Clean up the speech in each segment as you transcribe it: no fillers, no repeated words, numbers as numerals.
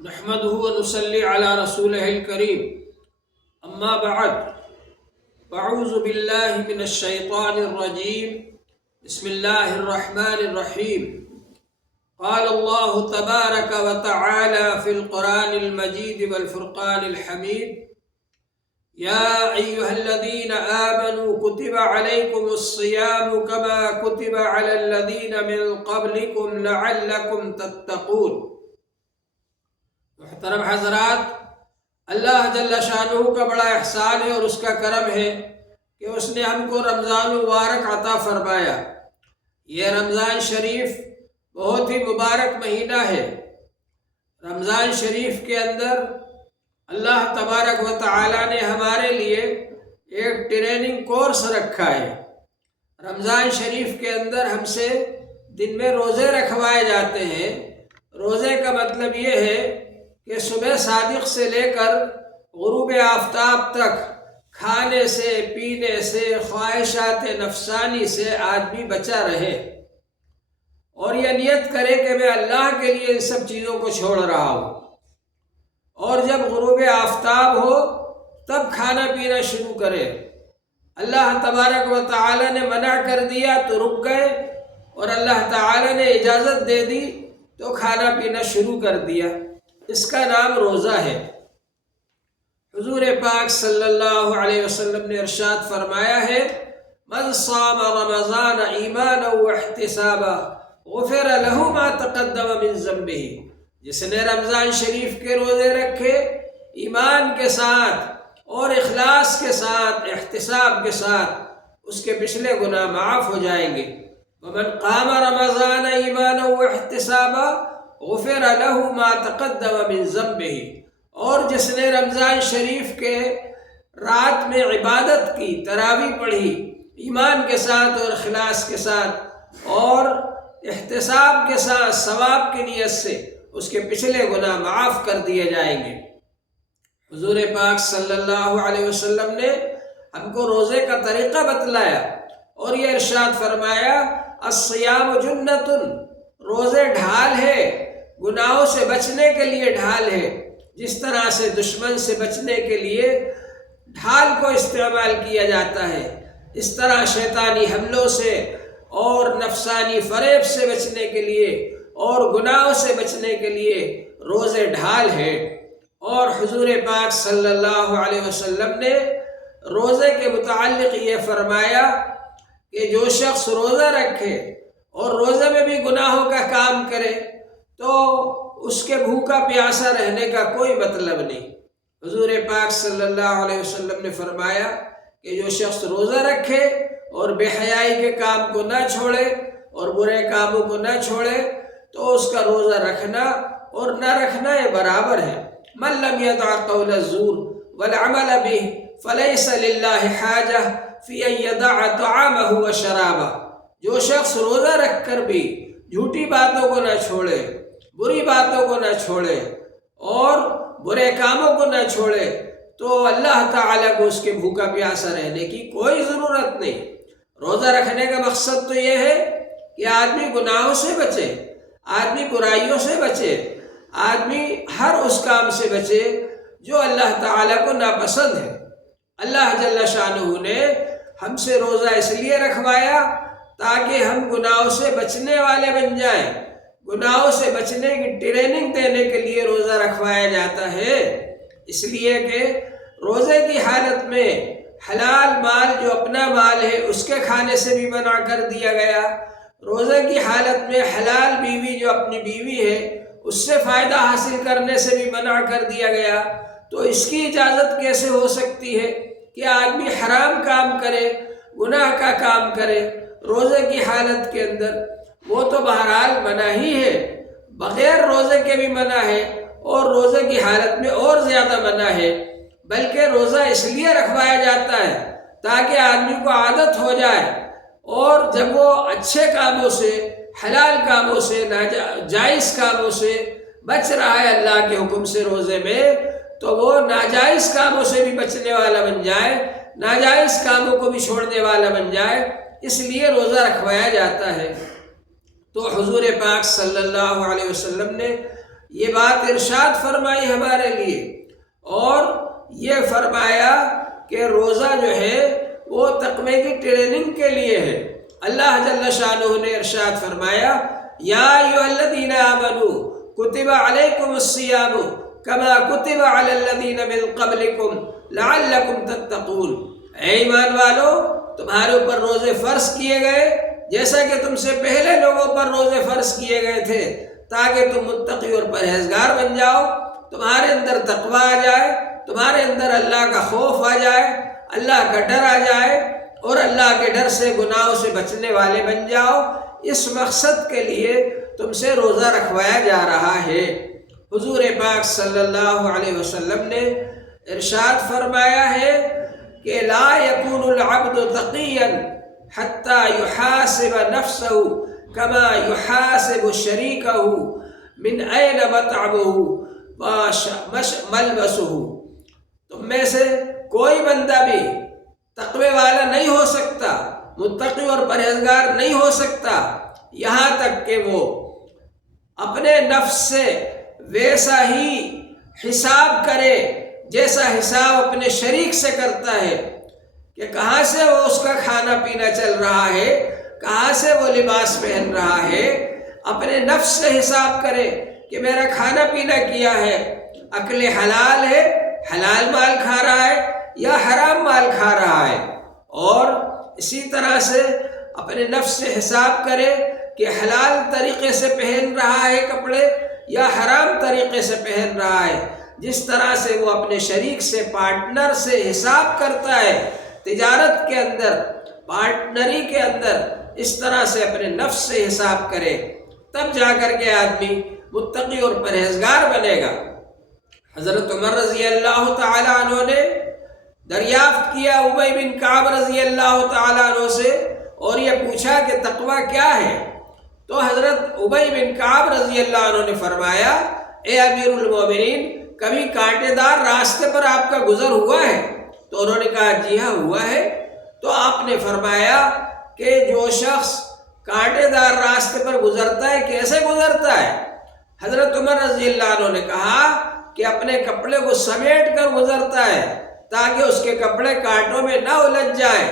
نحمده ونصلي على رسوله الكريم اما بعد فاعوذ بالله من الشيطان الرجيم بسم الله الرحمن الرحيم قال الله تبارك وتعالى في القرآن المجيد والفرقان الحميد يا أيها الذين آمنوا كتب عليكم الصيام كما كتب على الذين من قبلكم لعلكم تتقون۔ محترم حضرات، اللہ جل شانہ کا بڑا احسان ہے اور اس کا کرم ہے کہ اس نے ہم کو رمضان مبارک عطا فرمایا۔ یہ رمضان شریف بہت ہی مبارک مہینہ ہے۔ رمضان شریف کے اندر اللہ تبارک و تعالی نے ہمارے لیے ایک ٹریننگ کورس رکھا ہے۔ رمضان شریف کے اندر ہم سے دن میں روزے رکھوائے جاتے ہیں۔ روزے کا مطلب یہ ہے کہ صبح صادق سے لے کر غروب آفتاب تک کھانے سے، پینے سے، خواہشات نفسانی سے آدمی بچا رہے اور یہ نیت کرے کہ میں اللہ کے لیے ان سب چیزوں کو چھوڑ رہا ہوں، اور جب غروب آفتاب ہو تب کھانا پینا شروع کرے۔ اللہ تبارک و تعالی نے منع کر دیا تو رک گئے، اور اللہ تعالی نے اجازت دے دی تو کھانا پینا شروع کر دیا۔ اس کا نام روزہ ہے۔ حضور پاک صلی اللہ علیہ وسلم نے ارشاد فرمایا ہے، من صام رمضان ایمانا واحتسابا غفر له ما تقدم من ذنبہ۔ جس نے رمضان شریف کے روزے رکھے ایمان کے ساتھ اور اخلاص کے ساتھ، احتساب کے ساتھ، اس کے پچھلے گناہ معاف ہو جائیں گے۔ ومن قام رمضان ایمانا واحتسابا غفر له ما تقدم من ذنبہ۔ اور جس نے رمضان شریف کے رات میں عبادت کی، تراویح پڑھی ایمان کے ساتھ اور اخلاص کے ساتھ اور احتساب کے ساتھ، ثواب کی نیت سے، اس کے پچھلے گناہ معاف کر دیے جائیں گے۔ حضور پاک صلی اللہ علیہ وسلم نے ہم کو روزے کا طریقہ بتلایا اور یہ ارشاد فرمایا، الصیام جنۃ، روزے ڈھال ہے، گناہوں سے بچنے کے لیے ڈھال ہے۔ جس طرح سے دشمن سے بچنے کے لیے ڈھال کو استعمال کیا جاتا ہے، اس طرح شیطانی حملوں سے اور نفسانی فریب سے بچنے کے لیے اور گناہوں سے بچنے کے لیے روزے ڈھال ہے۔ اور حضور پاک صلی اللہ علیہ وسلم نے روزے کے متعلق یہ فرمایا کہ جو شخص روزہ رکھے اور روزے میں بھی گناہوں کا کام کرے تو اس کے بھوکا پیاسا رہنے کا کوئی مطلب نہیں۔ حضور پاک صلی اللہ علیہ وسلم نے فرمایا کہ جو شخص روزہ رکھے اور بے حیائی کے کام کو نہ چھوڑے اور برے کاموں کو نہ چھوڑے تو اس کا روزہ رکھنا اور نہ رکھنا یہ برابر ہے۔ من لم يدع قول الزور والعمل به فليس لله حاجة في أن يدع طعامه وشرابه۔ جو شخص روزہ رکھ کر بھی جھوٹی باتوں کو نہ چھوڑے، بری باتوں کو نہ چھوڑے اور برے کاموں کو نہ چھوڑے تو اللہ تعالیٰ کو اس کے بھوکا پیاسا رہنے کی کوئی ضرورت نہیں۔ روزہ رکھنے کا مقصد تو یہ ہے کہ آدمی گناہوں سے بچے، آدمی برائیوں سے بچے، آدمی ہر اس کام سے بچے جو اللہ تعالیٰ کو ناپسند ہے۔ اللہ جل شانہ نے ہم سے روزہ اس لیے رکھوایا تاکہ ہم گناہوں سے بچنے والے بن جائیں۔ گناہوں سے بچنے کی ٹریننگ دینے کے لیے روزہ رکھوایا جاتا ہے، اس لیے کہ روزے کی حالت میں حلال مال جو اپنا مال ہے اس کے کھانے سے بھی منع کر دیا گیا۔ روزے کی حالت میں حلال بیوی جو اپنی بیوی ہے اس سے فائدہ حاصل کرنے سے بھی منع کر دیا گیا۔ تو اس کی اجازت کیسے ہو سکتی ہے کہ آدمی حرام کام کرے، گناہ کا کام کرے روزے کی حالت کے اندر؟ وہ تو بہرحال منع ہی ہے، بغیر روزے کے بھی منع ہے اور روزے کی حالت میں اور زیادہ منع ہے۔ بلکہ روزہ اس لیے رکھوایا جاتا ہے تاکہ آدمی کو عادت ہو جائے، اور جب وہ اچھے کاموں سے، حلال کاموں سے، جائز کاموں سے بچ رہا ہے اللہ کے حکم سے روزے میں، تو وہ ناجائز کاموں سے بھی بچنے والا بن جائے، ناجائز کاموں کو بھی چھوڑنے والا بن جائے، اس لیے روزہ رکھوایا جاتا ہے۔ تو حضور پاک صلی اللہ علیہ وسلم نے یہ بات ارشاد فرمائی ہمارے لیے، اور یہ فرمایا کہ روزہ جو ہے وہ تقوی کی ٹریننگ کے لیے ہے۔ اللہ جل شانہ نے ارشاد فرمایا یا ایھا الذین آمنوا کتب علیکم الصیام کما کتب علی الذین من قبلکم لعلکم تتقون، اے ایمان والو تمہارے اوپر روزے فرض کیے گئے جیسا کہ تم سے پہلے لوگوں پر روزے فرض کیے گئے تھے، تاکہ تم متقی اور پرہیزگار بن جاؤ، تمہارے اندر تقویٰ آ جائے، تمہارے اندر اللہ کا خوف آ جائے، اللہ کا ڈر آ جائے، اور اللہ کے ڈر سے گناہوں سے بچنے والے بن جاؤ۔ اس مقصد کے لیے تم سے روزہ رکھوایا جا رہا ہے۔ حضور پاک صلی اللہ علیہ وسلم نے ارشاد فرمایا ہے کہ لا يكون العبد تقيا حتى يحاسب نفسه كما يحاسب شريكه من أين مطعمه ملبسه۔ تم میں سے کوئی بندہ بھی تقوی والا نہیں ہو سکتا، متقی اور پرہیزگار نہیں ہو سکتا، یہاں تک کہ وہ اپنے نفس سے ویسا ہی حساب کرے جیسا حساب اپنے شریک سے کرتا ہے، کہ کہاں سے وہ اس کا کھانا پینا چل رہا ہے، کہاں سے وہ لباس پہن رہا ہے، اپنے نفس سے حساب کرے کہ میرا کھانا پینا کیا ہے، اکل حلال ہے، حلال مال کھا رہا ہے یا حرام مال کھا رہا ہے، اور اسی طرح سے اپنے نفس سے حساب کرے کہ حلال طریقے سے پہن رہا ہے کپڑے یا حرام طریقے سے پہن رہا ہے۔ جس طرح سے وہ اپنے شریک سے، پارٹنر سے حساب کرتا ہے تجارت کے اندر، پارٹنری کے اندر، اس طرح سے اپنے نفس سے حساب کرے، تب جا کر کے آدمی متقی اور پرہیزگار بنے گا۔ حضرت عمر رضی اللہ تعالیٰ عنہ نے دریافت کیا ابی بن کعب رضی اللہ تعالیٰ عنہ سے، اور یہ پوچھا کہ تقویٰ کیا ہے؟ تو حضرت ابی بن کعب رضی اللہ عنہ نے فرمایا اے امیر المومنین، کبھی کانٹے دار راستے پر آپ کا گزر ہوا ہے؟ تو انہوں نے کہا جی ہاں ہوا ہے۔ تو آپ نے فرمایا کہ جو شخص کانٹے دار راستے پر گزرتا ہے کیسے گزرتا ہے؟ حضرت عمر رضی اللہ عنہ نے کہا کہ اپنے کپڑے کو سمیٹ کر گزرتا ہے تاکہ اس کے کپڑے کانٹوں میں نہ الجھ جائے۔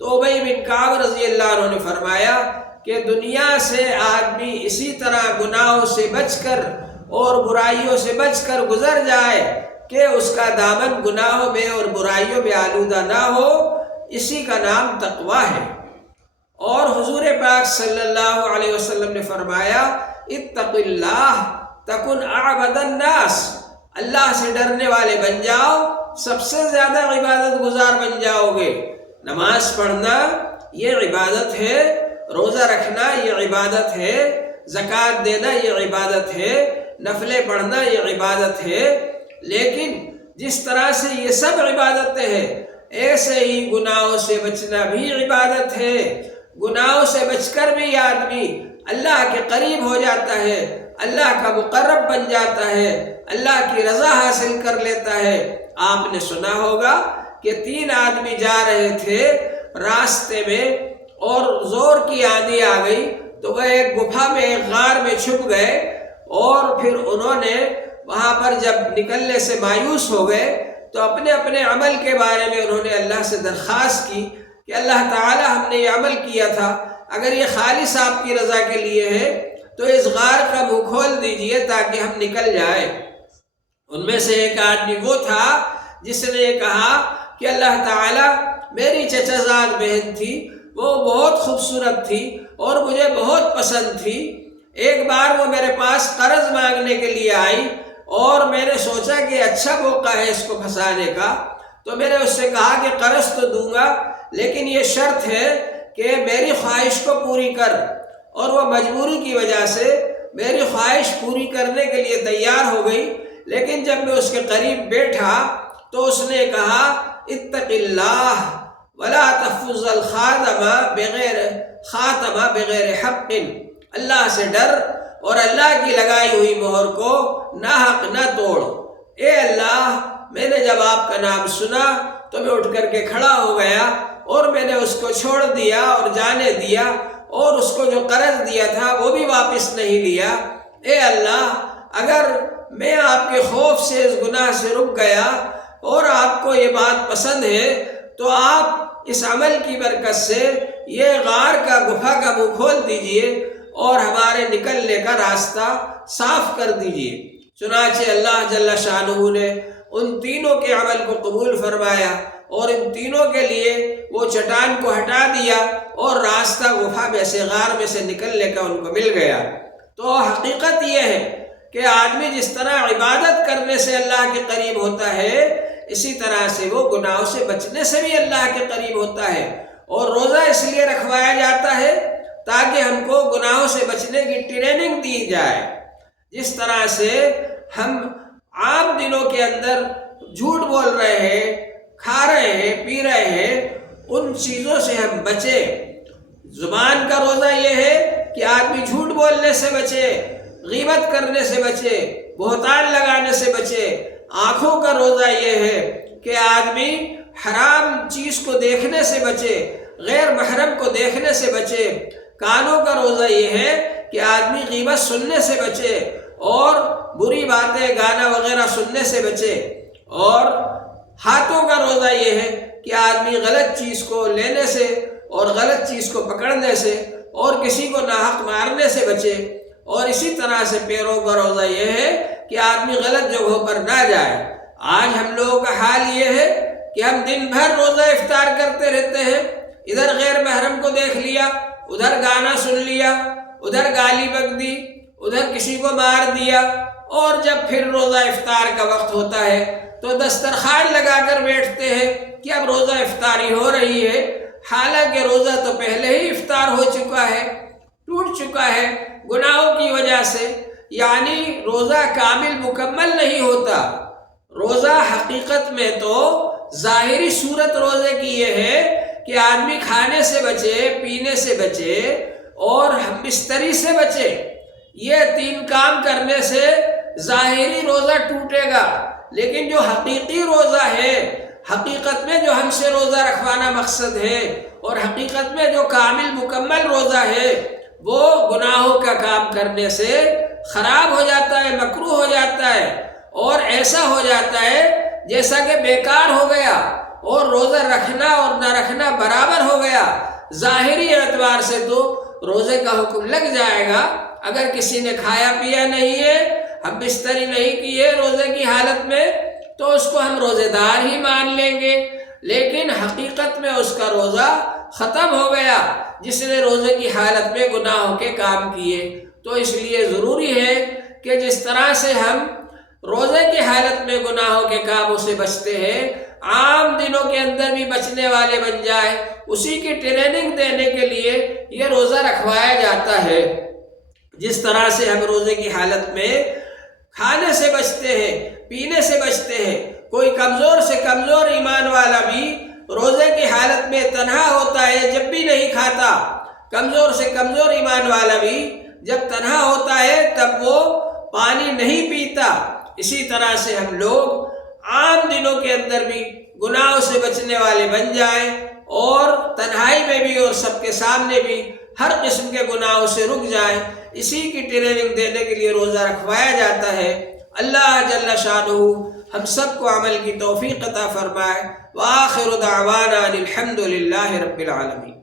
تو ابی بن کعب رضی اللہ عنہ نے فرمایا کہ دنیا سے آدمی اسی طرح گناہوں سے بچ کر اور برائیوں سے بچ کر گزر جائے کہ اس کا دامن گناہوں میں اور برائیوں میں آلودہ نہ ہو، اسی کا نام تقویٰ ہے۔ اور حضور پاک صلی اللہ علیہ وسلم نے فرمایا اتق اللہ تکن اعبد الناس، اللہ سے ڈرنے والے بن جاؤ، سب سے زیادہ عبادت گزار بن جاؤ گے۔ نماز پڑھنا یہ عبادت ہے، روزہ رکھنا یہ عبادت ہے، زکوٰۃ دینا یہ عبادت ہے، نفلیں پڑھنا یہ عبادت ہے، لیکن جس طرح سے یہ سب عبادتیں ہیں ایسے ہی گناہوں سے بچنا بھی عبادت ہے۔ گناہوں سے بچ کر بھی آدمی اللہ کے قریب ہو جاتا ہے، اللہ کا مقرب بن جاتا ہے، اللہ کی رضا حاصل کر لیتا ہے۔ آپ نے سنا ہوگا کہ 3 آدمی جا رہے تھے راستے میں اور زور کی آندھی آ گئی تو وہ ایک گپھا میں، ایک غار میں چھپ گئے، اور پھر انہوں نے وہاں پر جب نکلنے سے مایوس ہو گئے تو اپنے اپنے عمل کے بارے میں انہوں نے اللہ سے درخواست کی کہ اللہ تعالی ہم نے یہ عمل کیا تھا، اگر یہ خالص آپ کی رضا کے لیے ہے تو اس غار کا منہ کھول دیجئے تاکہ ہم نکل جائیں۔ ان میں سے ایک آدمی وہ تھا جس نے یہ کہا کہ اللہ تعالی میری چچا زاد بہن تھی، وہ بہت خوبصورت تھی اور مجھے بہت پسند تھی۔ ایک بار وہ میرے پاس قرض مانگنے کے لیے آئی اور میں نے سوچا کہ اچھا موقع ہے اس کو پھنسانے کا، تو میں نے اس سے کہا کہ قرض تو دوں گا لیکن یہ شرط ہے کہ میری خواہش کو پوری کر، اور وہ مجبوری کی وجہ سے میری خواہش پوری کرنے کے لیے تیار ہو گئی۔ لیکن جب میں اس کے قریب بیٹھا تو اس نے کہا اتق اللہ ولا تحفظ خاتمہ بغیر حق، اللہ سے ڈر اور اللہ کی لگائی ہوئی مہر کو ناحق نہ توڑ۔ اے اللہ، میں نے جب آپ کا نام سنا تو میں اٹھ کر کے کھڑا ہو گیا اور میں نے اس کو چھوڑ دیا اور جانے دیا، اور اس کو جو قرض دیا تھا وہ بھی واپس نہیں لیا۔ اے اللہ، اگر میں آپ کے خوف سے اس گناہ سے رک گیا اور آپ کو یہ بات پسند ہے تو آپ اس عمل کی برکت سے یہ غار کا گپھا کا منہ کھول دیجئے اور ہمارے نکلنے کا راستہ صاف کر دیجئے۔ چنانچہ اللہ جل شانہ نے ان تینوں کے عمل کو قبول فرمایا اور ان تینوں کے لیے وہ چٹان کو ہٹا دیا اور راستہ گپھا میں سے غار میں سے نکلنے کا ان کو مل گیا۔ تو حقیقت یہ ہے کہ آدمی جس طرح عبادت کرنے سے اللہ کے قریب ہوتا ہے اسی طرح سے وہ گناہوں سے بچنے سے بھی اللہ کے قریب ہوتا ہے۔ اور روزہ اس لیے رکھوایا جاتا ہے تاکہ ہم کو گناہوں سے بچنے کی ٹریننگ دی جائے۔ جس طرح سے ہم عام دنوں کے اندر جھوٹ بول رہے ہیں، کھا رہے ہیں، پی رہے ہیں، ان چیزوں سے ہم بچیں۔ زبان کا روزہ یہ ہے کہ آدمی جھوٹ بولنے سے بچے، غیبت کرنے سے بچے، بہتان لگانے سے بچے۔ آنکھوں کا روزہ یہ ہے کہ آدمی حرام چیز کو دیکھنے سے بچے، غیر محرم کو دیکھنے سے بچے۔ کانوں کا روزہ یہ ہے کہ آدمی غیبت سننے سے بچے اور بری باتیں گانا وغیرہ سننے سے بچے۔ اور ہاتھوں کا روزہ یہ ہے کہ آدمی غلط چیز کو لینے سے اور غلط چیز کو پکڑنے سے اور کسی کو ناحق مارنے سے بچے۔ اور اسی طرح سے پیروں کا روزہ یہ ہے کہ آدمی غلط جگہوں پر نہ جائے۔ آج ہم لوگوں کا حال یہ ہے کہ ہم دن بھر روزہ افطار کرتے رہتے ہیں، ادھر غیر محرم کو دیکھ لیا، ادھر گانا سن لیا، ادھر گالی بک دی، ادھر کسی کو مار دیا، اور جب پھر روزہ افطار کا وقت ہوتا ہے تو دسترخوان لگا کر بیٹھتے ہیں کہ اب روزہ افطاری ہو رہی ہے، حالانکہ روزہ تو پہلے ہی افطار ہو چکا ہے، ٹوٹ چکا ہے گناہوں کی وجہ سے۔ یعنی روزہ کامل مکمل نہیں ہوتا۔ روزہ حقیقت میں تو ظاہری صورت روزے کی یہ ہے کہ آدمی کھانے سے بچے، پینے سے بچے اور ہم بستری سے بچے۔ یہ تین کام کرنے سے ظاہری روزہ ٹوٹے گا، لیکن جو حقیقی روزہ ہے، حقیقت میں جو ہم سے روزہ رکھوانا مقصد ہے اور حقیقت میں جو کامل مکمل روزہ ہے، وہ گناہوں کا کام کرنے سے خراب ہو جاتا ہے، مکروہ ہو جاتا ہے اور ایسا ہو جاتا ہے جیسا کہ بیکار ہو گیا اور روزہ رکھنا اور نہ رکھنا برابر ہو گیا۔ ظاہری اعتبار سے تو روزے کا حکم لگ جائے گا، اگر کسی نے کھایا پیا نہیں ہے، ہم بستری نہیں کی ہے روزے کی حالت میں، تو اس کو ہم روزے دار ہی مان لیں گے، لیکن حقیقت میں اس کا روزہ ختم ہو گیا جس نے روزے کی حالت میں گناہوں کے کام کیے۔ تو اس لیے ضروری ہے کہ جس طرح سے ہم روزے کی حالت میں گناہوں کے کاموں سے بچتے ہیں، عام دنوں کے اندر بھی بچنے والے بن جائے، اسی کی ٹریننگ دینے کے لیے یہ روزہ رکھوایا جاتا ہے۔ جس طرح سے ہم روزے کی حالت میں کھانے سے بچتے ہیں، پینے سے بچتے ہیں، کوئی کمزور سے کمزور ایمان والا بھی روزے کی حالت میں تنہا ہوتا ہے جب بھی نہیں کھاتا، کمزور سے کمزور ایمان والا بھی جب تنہا ہوتا ہے تب وہ پانی نہیں پیتا۔ اسی طرح سے ہم لوگ عام دنوں کے اندر بھی گناہوں سے بچنے والے بن جائیں اور تنہائی میں بھی اور سب کے سامنے بھی ہر قسم کے گناہوں سے رک جائیں۔ اسی کی ٹریننگ دینے کے لیے روزہ رکھوایا جاتا ہے۔ اللہ جل شانہ ہم سب کو عمل کی توفیق عطا فرمائے۔ وآخر دعوانا الحمد للہ رب العالمین۔